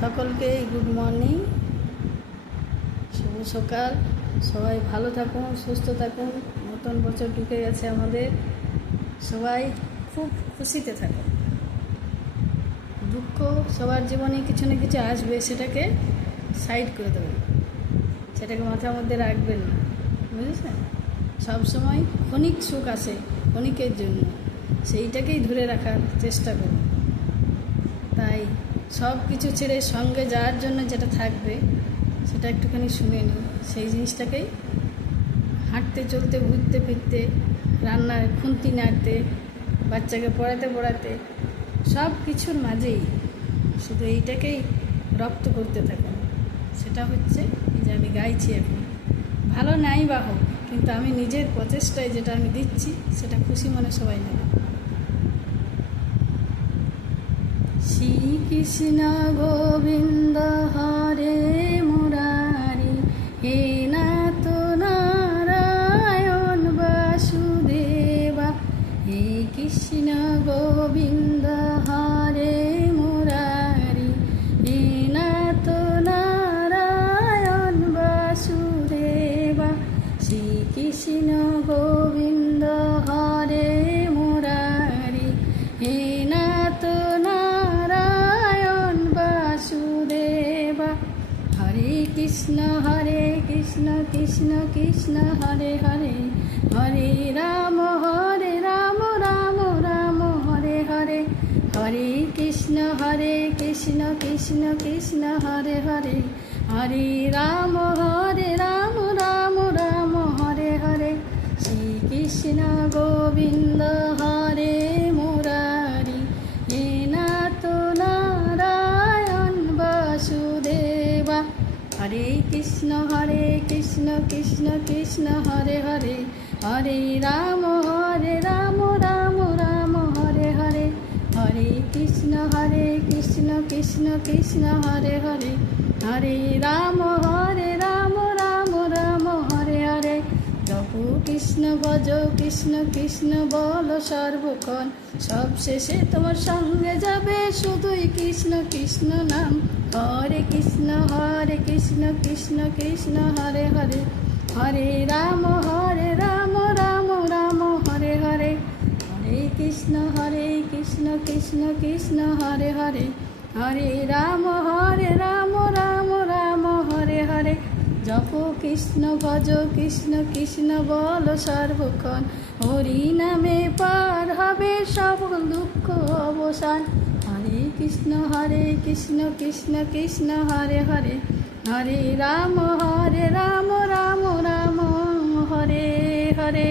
সকলকে good morning, শুভ সকাল। সবাই ভালো থাকুন, সুস্থ থাকুন। নতুন বছর ঢুকে গেছে আমাদের, সবাই খুব খুশিতে থাকুন। দুঃখ সবার জীবনে কিছু না কিছু আসবে, সেটাকে সাইড করে দেবেন, সেটাকে মাথার মধ্যে রাখবেন না, বুঝেছেন? সবসময় ক্ষণিক সুখ আসে ক্ষণিকের জন্য, সেইটাকেই ধরে রাখার চেষ্টা করুন। তাই সব কিছু ছেড়ে সঙ্গে যাওয়ার জন্য যেটা থাকবে সেটা একটুখানি শুনে নিন। সেই জিনিসটাকেই হাঁটতে চলতে ঘুরতে ফিরতে, রান্নার খুন্তি নাড়তে, বাচ্চাকে পড়াতে সব কিছুর মাঝেই শুধু এইটাকেই রপ্ত করতে থাকুন। সেটা হচ্ছে এই যে আমি গাইছি এখন, ভালো নাই বা হোক, কিন্তু আমি নিজের প্রচেষ্টায় যেটা আমি দিচ্ছি সেটা খুশি মনে সবাই নেবে। শ্রীকৃষ্ণ গোবিন্দ হরে মুরারি, হে নাথ নারায়ণ বাসুদেবা। হে কৃষ্ণ গোবিন্দ হরে মুরারি, হে নাথ নারায়ণ বাসুদেবা। শ্রীকৃষ্ণ গোবিন্দ হরে মুরারি, হে নাথ নারায়ণ বাসুদেবা। হরে কৃষ্ণ কৃষ্ণ কৃষ্ণ হরে হরে, হরে রাম রাম রাম হরে হরে। হরে কৃষ্ণ কৃষ্ণ কৃষ্ণ হরে হরে, হরে রাম রাম রাম হরে হরে। শ্রীকৃষ্ণ গোবিন্দ হরে মুরারি, হে নাথ নারায়ণ বাসুদেবা। হরে কৃষ্ণ কৃষ্ণ কৃষ্ণ হরে হরে, হরে রাম রাম রাম হরে হরে। হরে কৃষ্ণ কৃষ্ণ হরে হরে, হরে রাম রাম হরে হরে। জপ কৃষ্ণ ভজ কৃষ্ণ বল সর্বক্ষণ, সব শেষে তোমার সঙ্গে যাবে শুধুই কৃষ্ণ নাম। হরে কৃষ্ণ কৃষ্ণ হরে হরে, হরে রাম রাম হরে হরে। হরে কৃষ্ণ কৃষ্ণ হরে হরে, হরে রাম রাম হরে হরে। জপ কৃষ্ণ ভজ কৃষ্ণ বল সর্বক্ষণ, হরি নামে পার হবে সকল দুঃখ অবসান। হরে কৃষ্ণ কৃষ্ণ হরে হরে, হরে রাম রাম রাম হরে হরে।